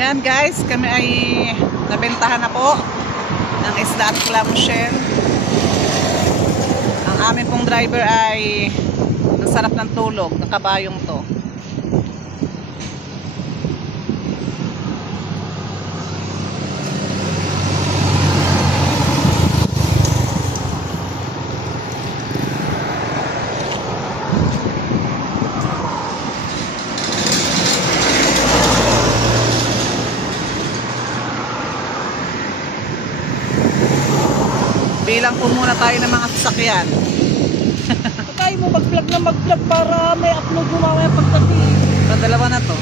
Ayan guys, kami ay nabentahan na po ng isda at clamshell. Ang amin pong driver ay nasarap ng tulog, nakabayong to. Bilang po muna tayo ng mga sasakyan. Tayo mo mag-vlog na mag-vlog para may upload mo mamaya pagdating. Dalawa na to.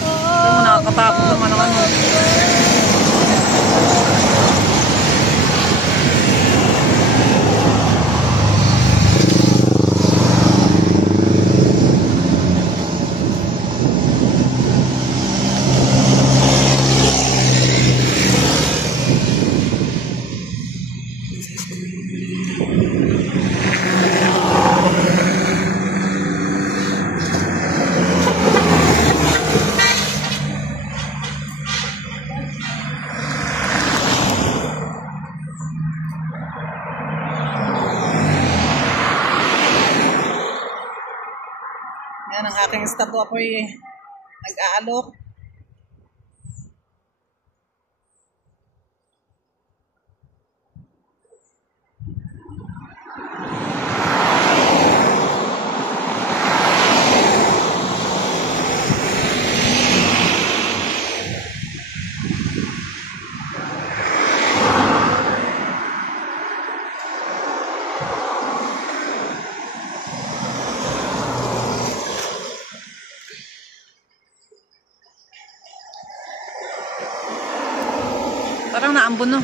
Ito mo nakakatapos naman ng ano. Yan ang aking statwa po ay nag-aalok. Parang naambon, no?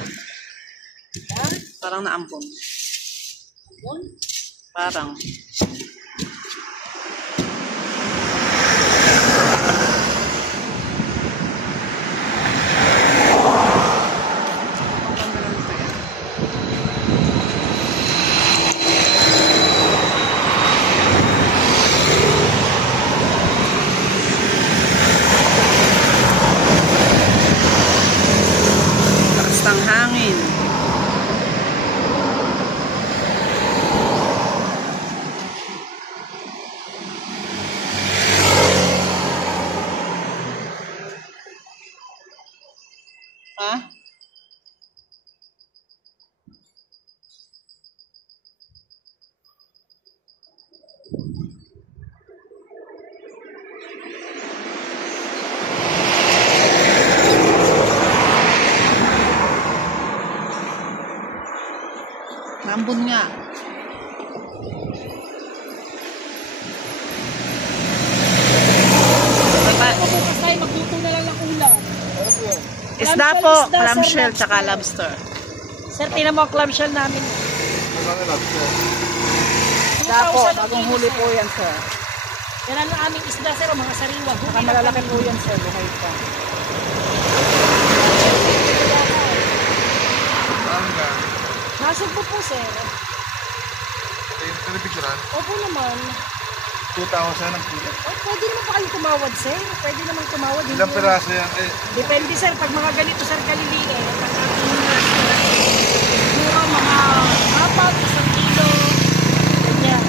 Ha? Parang naambon. Ambon? Parang. Ng hangin. Ha? Nambun nga. Bukas tayo magluto na lang ng ulam. Isda po, clamshell tsaka lobster. Sir, tinan mo ang clamshell namin. Isda po, bagong huli po yan, sir. Yan ang aming isda, sir, mga sariwa. Saka malalaki po yan, sir. Buhay pa. Nasugbo po, sir. Picturean? Opo naman. 2,000 ang kilo. Oh, pwede naman pa kayo tumawad, sir. Pwede naman tumawad. Ilang piraso yan? Depende, sir. Pag mga ganito, sir, kaliliit. Ang ating siguro mga 4, 1 kilo. Ganyan.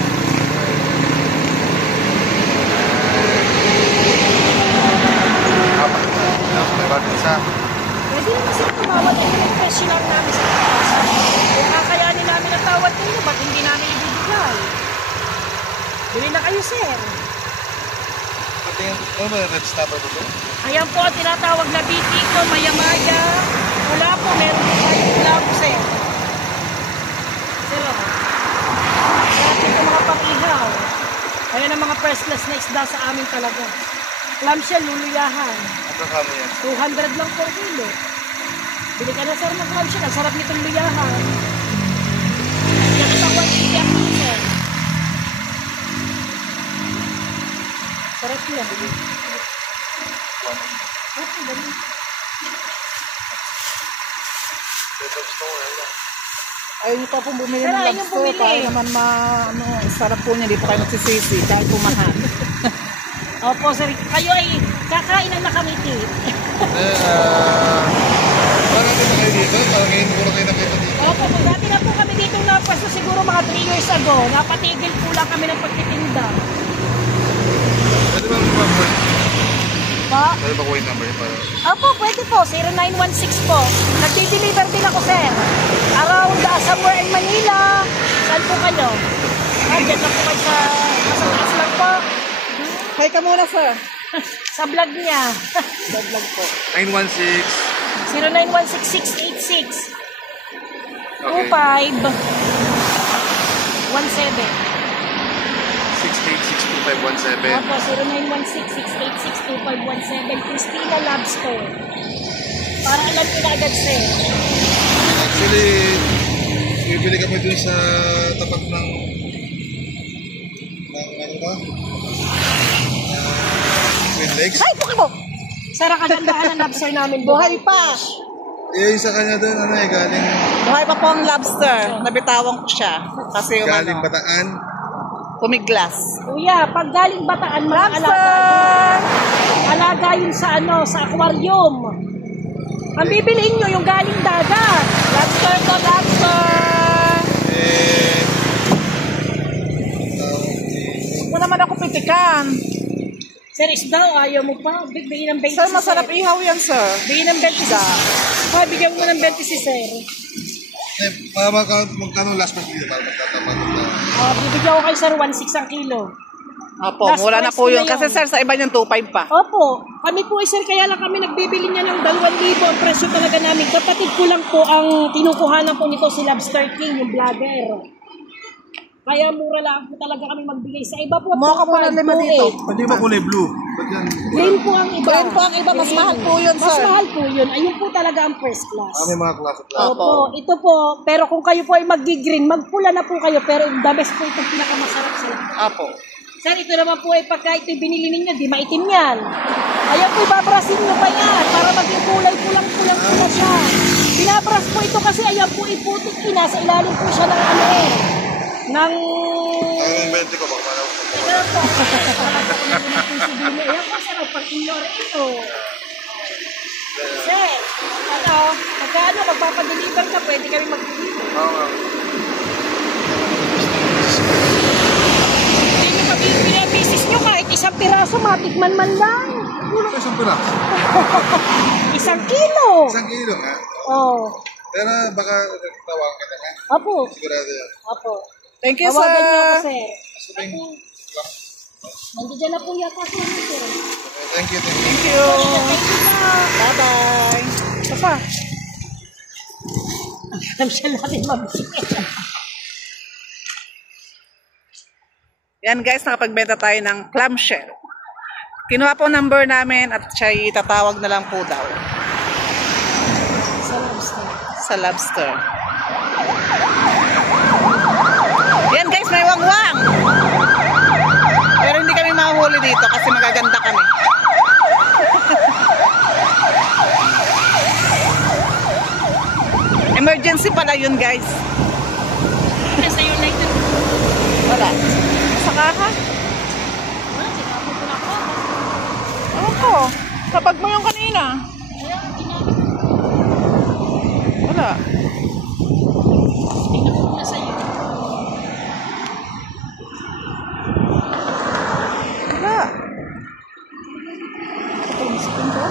Apat. May bakit isa. Pwede naman, sir, tumawad. Ito yung presyo lang namin sa taas. Kung kakayanin namin ang tawad ninyo, ba't hindi namin ibibigay? Bili na kayo, sir. Pati yung, ano ba yung red snapper ba ito? Ayan po, tinatawag na bitiko, maya-maya. Wala po, meron po kayo. Wala po, sir. Sir, dati po mga pang-ihaw. Ayan ang mga priceless na isda sa amin talaga. Clamshell, luluyahan. Ang kasama yan? 200 lang per kilo. Bili ka na, sir, ng clamshell. Ang sarap nitong luyahan. Yan ito, 180 ang kilo, sir. Sarap yan. Opo, ganun. Ayaw niyo pa pong bumili Sir, ng ayaw lobster bumili. para naman sarap po niya, hindi po kayo magsisisi kahit pumahal. Opo, sir. Kayo ay kakain ng nakamiti. Parang natin na kayo dito. Parang ngayon puro kayo nakita dito. Opo, dati na po kami dito napwesto siguro mga 3 years ago. Napatigil po lang kami ng pagtitinda. Pwede ba mag-number? Pa? Pwede ba kuha number para? Opo, pwede po. 0916 po. Nagdi-deliver din ako, sir. Around somewhere in Manila. Saan po kayo? Diyan lang po kayo sa taas lang po. Hi ka muna, sir. Sa vlog niya. Vlog po. 916. 0916-686 Okay. 2517. 686-2517. Opo, 0916-686-2517. Christina Love Store. Para alam ko na agad, sir. Actually, bibili kami dun sa tapat ng ano ba? Twin Lakes. Ay, po! Sara, kagandahan ang lobster namin. Buhay pa. Eh, sa kanya dun, ano eh, galing Buhay pa po ang lobster. Nabitawan ko siya. Kasi yung galing ano, Bataan. pumiglas. Kuya, pag galing Bataan, mga alaga. Alaga yun sa ano, sa aquarium. Ang bibiliin nyo, yung galing dagat. Lobster to lobster. Huwag naman ako pitikan. Sir, isda, ayaw mo pa. Bigyan ng 20 Sir, masarap ihaw yan, sir. Bigyan ng 20 si Sir. Bigyan mo ng 20 si Sir. Eh, magkano last month dito para magkatapat na? Bibigyan ko kay Sir 1.6 ang kilo. Opo, Last mura na price po ko yun. na Kasi yun. sir, sa iba niyang 2.5 pa. Opo, kami po Sir, kaya lang kami nagbibili niya ng 2,000 ang presyo talaga namin. Kapatid ko lang po ang kinukuhanan po nito si Lobster King, yung vlogger. Kaya mura lang po talaga kami magbigay. Sa iba po, Mukha po ng lima dito. Pwede ba kulay blue? Ba't yan? Green po ang iba. Green po ang iba, mas mahal po yun, Mas sir. mahal po yun. Ayun po talaga ang first class. May mga klase. Opo, ito po. Pero kung kayo po ay mag-green, magpula na po kayo. Pero the best po itong pinakamasarap sa lahat. Opo. Sir, ito naman po ay pagka ito binili ninyo, di maitim yan. Ayan po, ibabrasin nyo pa yan para maging kulay pulang-pulang-pula siya. Binabras po ito kasi ayan po iputik ina. Sa ilalim po siya ng ano eh. Ng... Ang 20 ko, baka malaw. Ito po. Ayan po, sir, pag-inlor ito. Sir, ano, pagka ano, magpapadeliver ka, pwede kami mag-deliver. Oo nga. Hindi nyo pinabisis nyo kahit isang piraso, matikman man lang. Isang pula. 1 kilo. 1 kilo nga. Oh. Pero baka tawagan kita nga. Apo. Sigurado yan. Apo. Thank you, Tawagan niyo ako, sir. sir. Sabing, Nandiyan na po yata sir. thank you, thank you. Thank you. Thank you na. Bye-bye. Ito pa. Alam siya natin mabigay. Yan guys, nakapagbenta tayo ng clamshell. Kinuha po number namin at siya itatawag na lang po daw Sa lobster. sa lobster. Yan guys, may wangwang. Pero hindi kami mahuli dito kasi magaganda kami. Emergency pala yun guys. Nasa yung light na. Wala. Sa kaha? Wala, sinabot ko na ako. Ewan ko. Kapag mo yung kanina. Ayan, ginamit. Wala. Tingnan ko na sa'yo. Wala. Ito, isipin ko.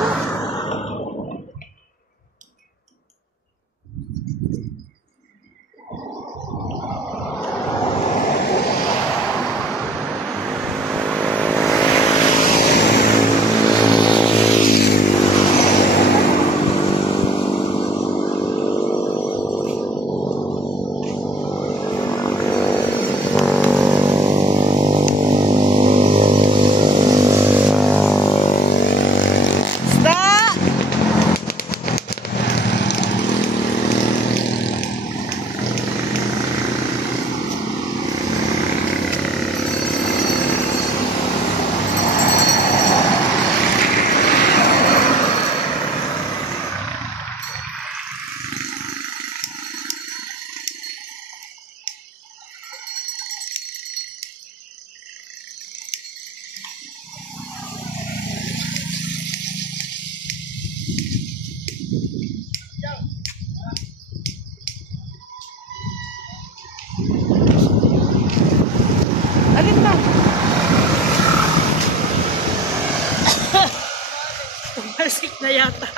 Talsik na yata.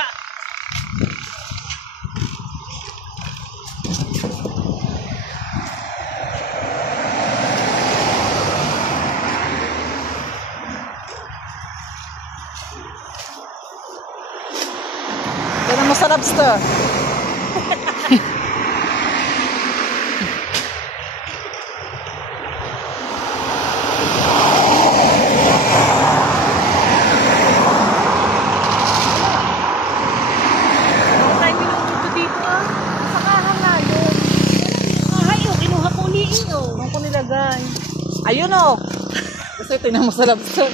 Ganun mo sa lobster. Baka tayo minuto dito ah. Sa kahangayo. Ahay oh, kinuha po ni Iyo. Saan ko nilagay? Ayun o. Kasi tingnan mo sa lobster.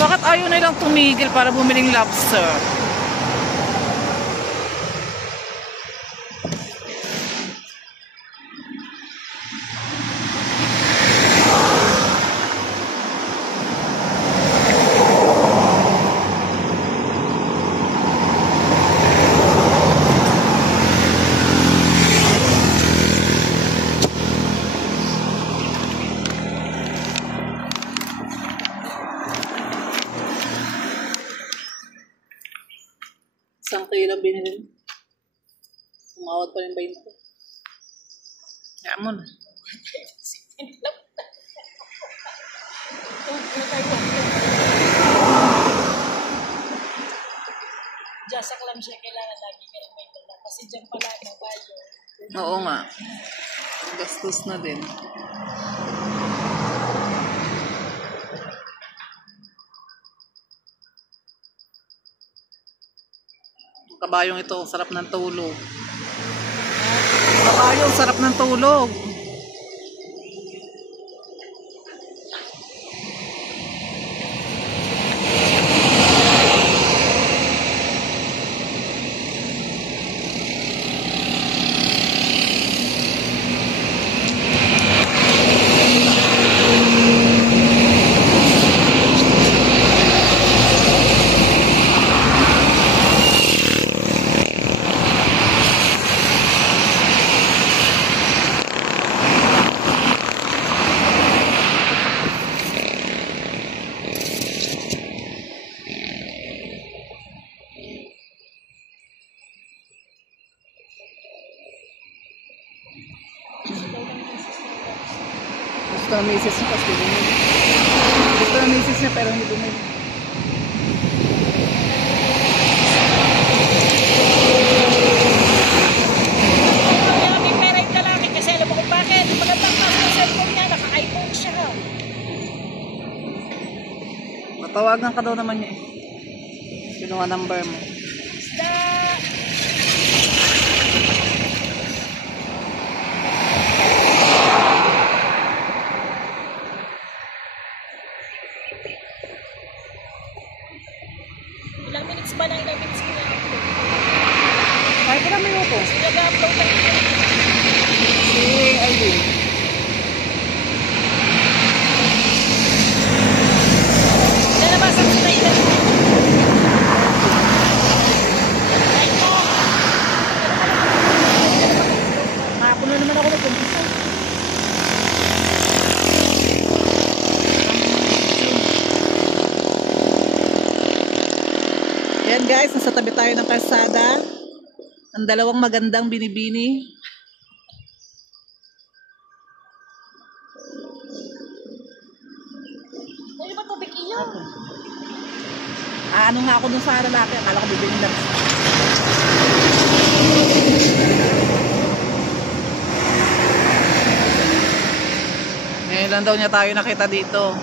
Bakit ayaw na lang tumigil para bumiling lobster? Isang kilo binili. Tumawad pa rin 20. Kaya mo na. Diyan sa clamshell kailangan lagi ka rin may dala. Kasi diyan pala na tayo. Oo nga. Gastos na din. Kabayong ito, sarap ng tulog. Kabayong, sarap ng tulog. Gusto ng misis niya kasi bumili. Gusto ng misis niya pero hindi bumili. Kaya may pera yung lalaki kasi alam mo kung bakit. Magandang kasi yung cellphone niya, naka-iPhone siya. Matawagan ka daw naman niya eh. Kinuha number mo. Isda! Ilang minutes ba na ilang minutes kina-upload? Kahit na may upo. Nag-upload na ito. Si Aileen. Kaya nabasa ko na ilan. Right mo! Nakapuno naman ako ng kumpisa. Ayan guys, nasa tabi tayo ng kalsada. Ang dalawang magandang binibini. Ano ba tubig iyo? Ano nga ako dun sa lalaki, akala ko bibili lang. Ngayon lang daw niya tayo nakita dito.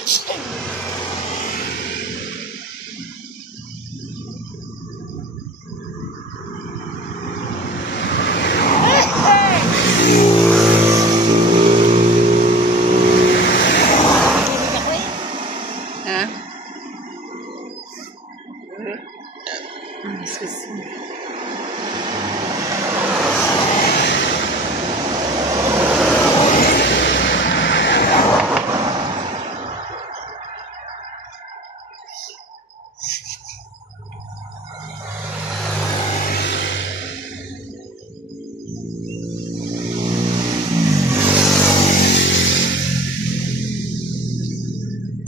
Lunch! Ha? Excuse me.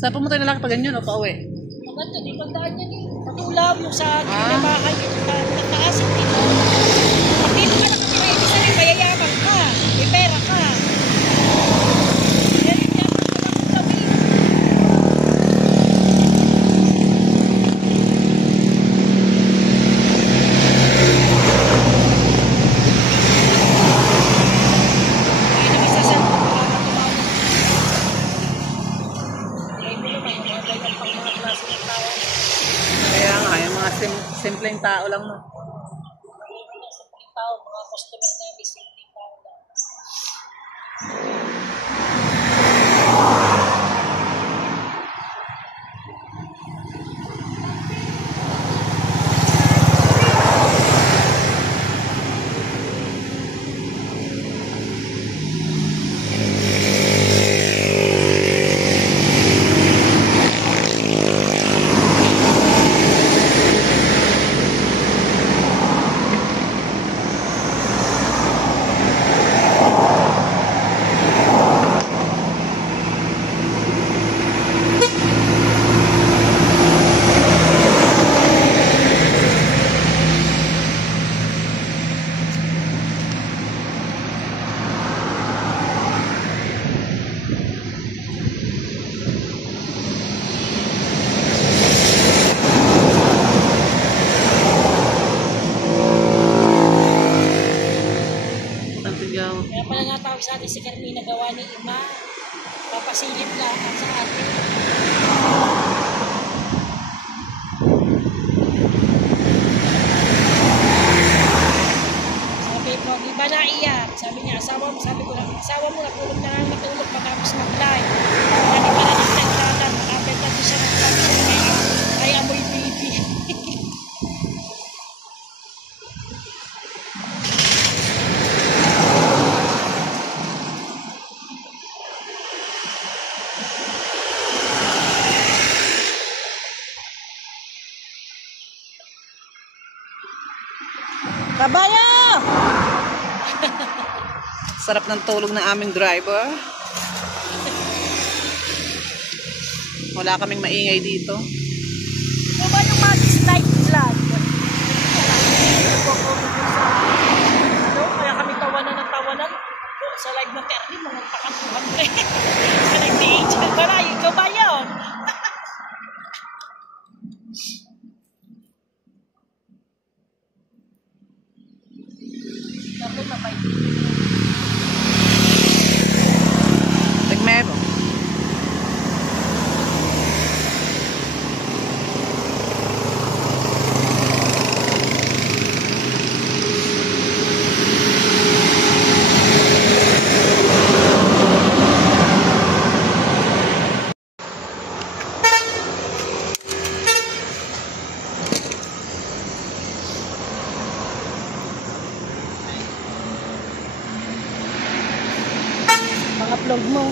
Saan pumunta yung lalaki pa ganyan o pauwi? Maganda, di bandaan niya eh. Patulaw yung sa kinamahan yung nagtaasin dito. Pag dito ka nakatira, ibig sabihin mayayaman ka. May pera ka. Pero hindi ako walang gabi. Hindi naman sa cellphone, wala na tumawag. Ay mo naman, yung mga ganyan pang mga klase ng tao. Kaya nga, yung mga simpleng tao lang no. Tao, mga customer namin, simpleng tao lang. Ang tigaw. Kaya pala natawag sa atin si Carmina, gawa ni Ima. Papasilip na sa atin. Sabi ko, iba na iyak. Sabi niya, asawa mo, sabi ko, asawa mo, natulog na lang matulog matapos mag-live. Kani pa na nagtagtagan, nakabit na doon siya ng kaya amoy baby. Kabaya! Sarap ng tulog ng aming driver. Wala kaming maingay dito. Ano ba yung mga dislike vlog? Ano? Kaya kami tawanan ng tawanan. Sa live ng Perry, mga pakapuhan ko eh. Sa live ni Angel, wala yun. Ikaw ba yun? Dapat na may Nagmero. pang-upload mo.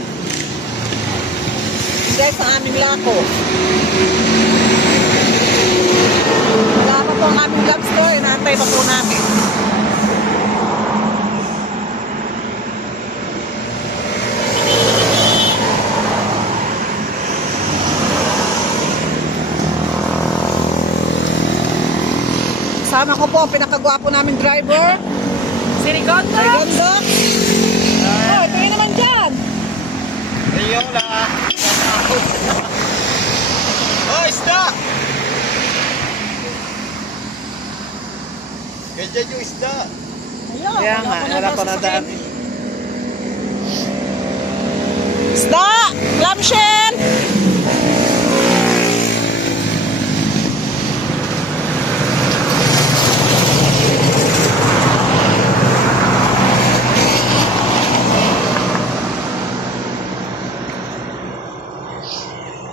Guys, ang aming lako. Wala pa po ang aming love store. Inaantay pa po namin. Sama ko po ang pinakagwapo naming driver. Si Rigondo! Rigondo. Oh, ito yun naman dyan. Ayun na. Oh, isda! Ganyan yung isda. Ayun, Kaya nga, na wala daw pa na sasakyan. daan. Isda! Clamshell!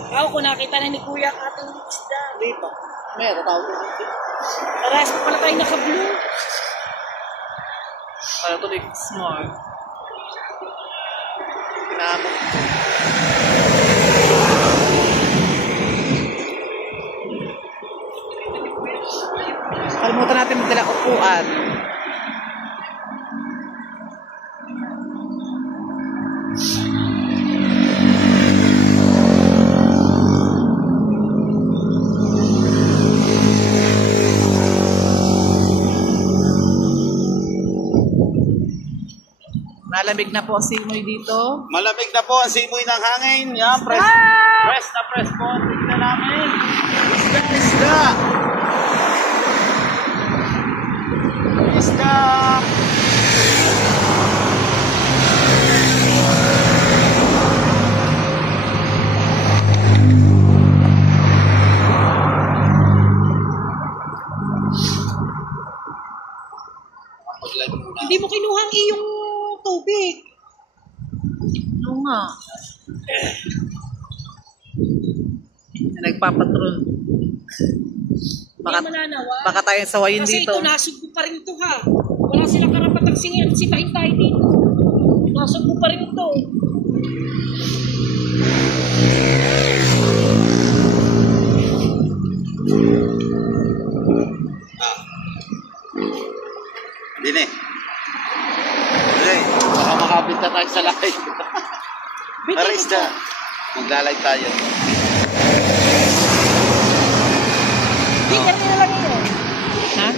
Ako, kung nakita na ni Kuya ang ating isda. Dito. May tatawag ko dito. Parehas pa pala tayo naka-blue. Para to like small. Pinamot. Kalimutan natin magdala upuan. Malamig na po ang simoy dito. Malamig na po ang simoy ng hangin. Yan, press na press po. Tignan namin. Isda, isda. Isda. Hindi mo kinuha ang iyong tubig. Oo nga. Nagpapatron. Baka, Hindi mananawa. baka tayo sawayin Kasi dito. ito, nasugpo pa rin ito ha. Wala silang karapatang singin at sitahin tayo dito. Nasugpo pa rin ito. Dine. Dine. Baka makabit na tayo sa lakay. Tara isda. Maglalay tayo. Hindi ka rin lang yun. Ha?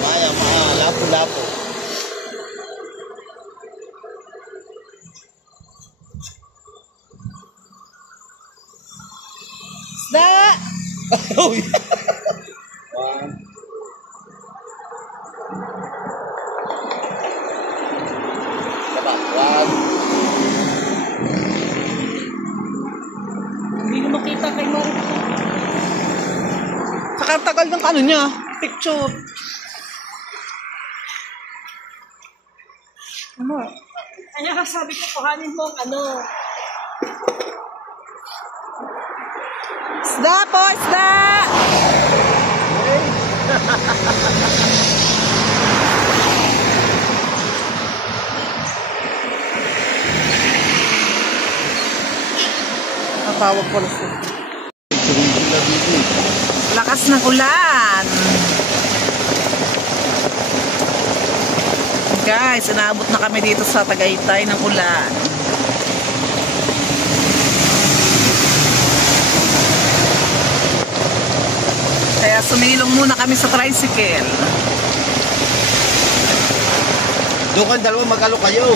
Maya, lapo-lapo. Isda! Oh, yeah. One. Baba, one. Hindi mo makita kay Marita. Saka ang tagal ng ano niya. Picture. Ano? Kaya sabi ko, kuhanin mo ang ano. Isda po! Isda! Natawag ko lang siya. Lakas ng ulan. Guys, inaabot na kami dito sa Tagaytay ng ulan. Kaya sumilong muna kami sa tricycle. Doon kang dalawa, magkalo kayo.